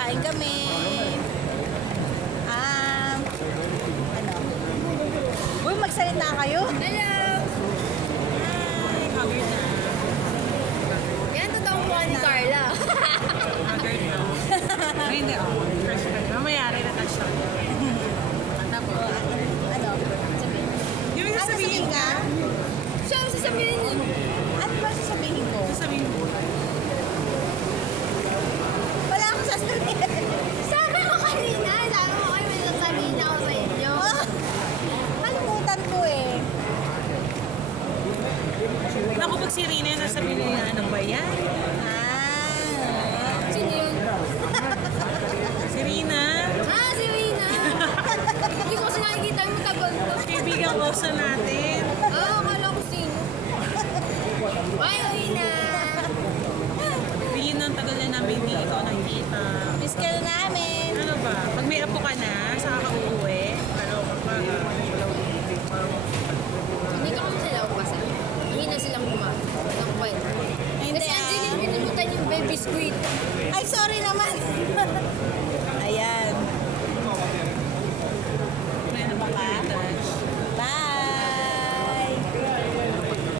Kain kami. Ano? Uy, magsalita kayo. Hello! Ay, haggard na. Yan, totoong mukha ni Carla. Haggard na. Ay, hindi ako. Fresh ka na. Mamaya rin na-touch lang. Tapos, Ano? Sabihin. di ba sasabihin ka? Siya ang sasabihin niyo. Ano ba sasabihin ko? Sasabihin mo. Wala akong sasabihin. Sabi ko kanina, sabi ko kayo may sasabihin ako sa inyo. Kalimutan ko eh. Ako pag si Rina yung sasabihin niya, ano ba yan? Sino yun? Si Rina, Ah, si Rina. Hindi ko kasi nakikita yung tagal to. kaibigan ko sa natin. Ah, akala ko sino. Ay, Rina. Rina, ang tagal na namin hindi ikaw nakikita. Miss ka na namin. Ano ba? Pag may apo ka na, saka ka uuwi. Pero kapag Hindi ka kami sila upasa. Hina silang kumain. Ng kwento. Hindi Kasi Angeline, pinulutan yung baby squid. Ay, sorry naman.